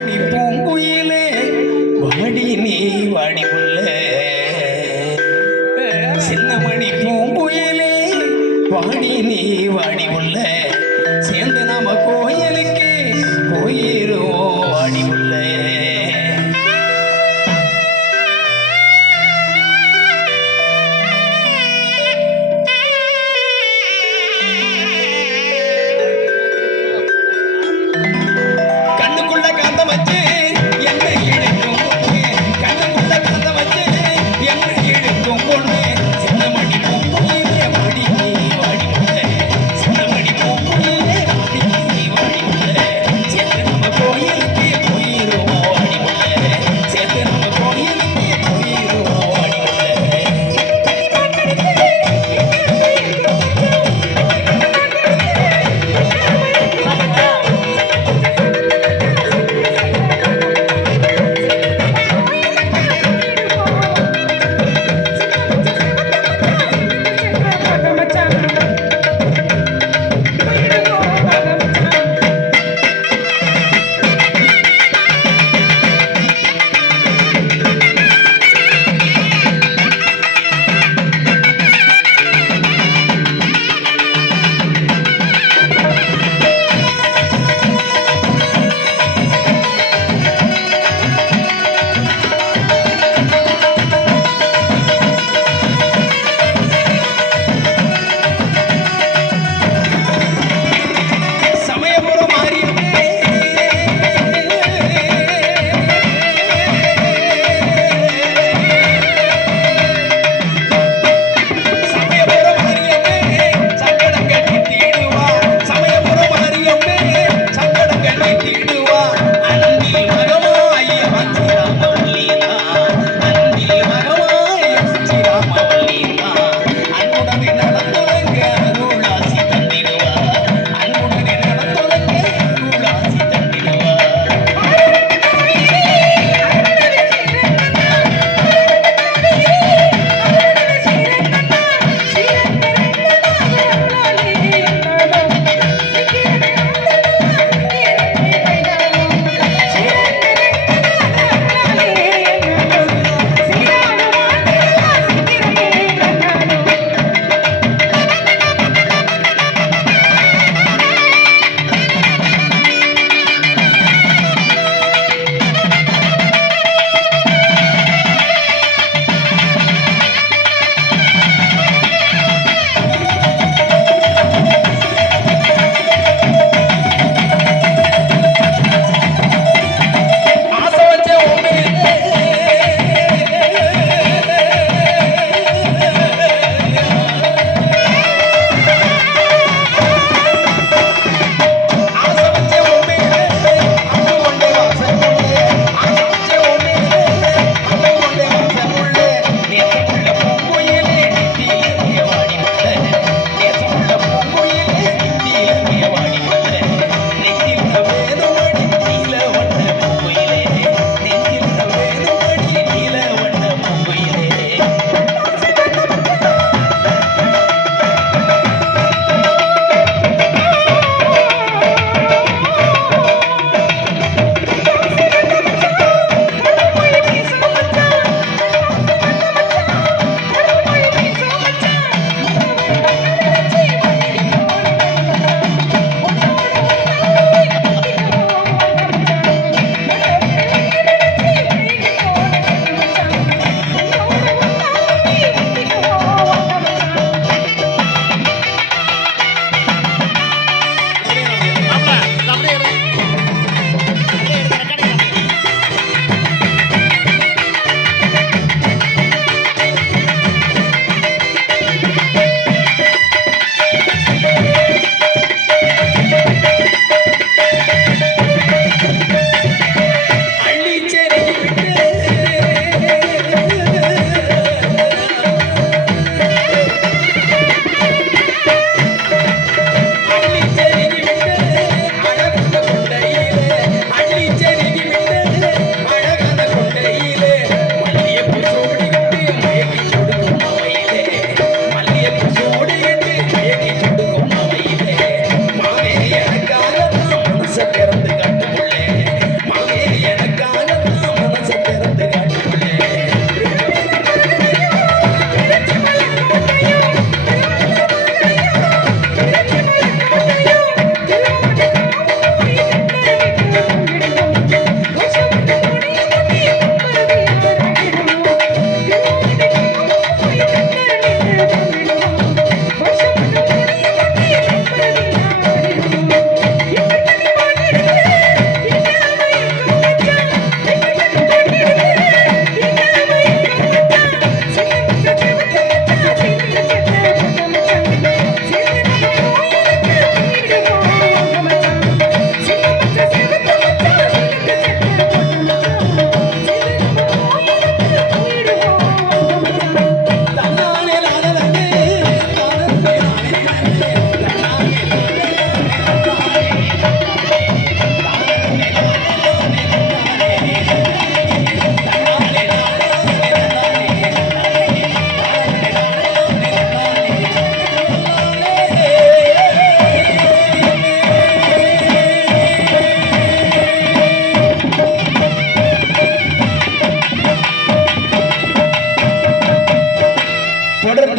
பூங்குயிலே வாடி நீ வாடி உள்ள சின்னமணி பூங்குயிலே வாடி நீ வாடி உள்ள சேர்ந்து நாம கோயில்.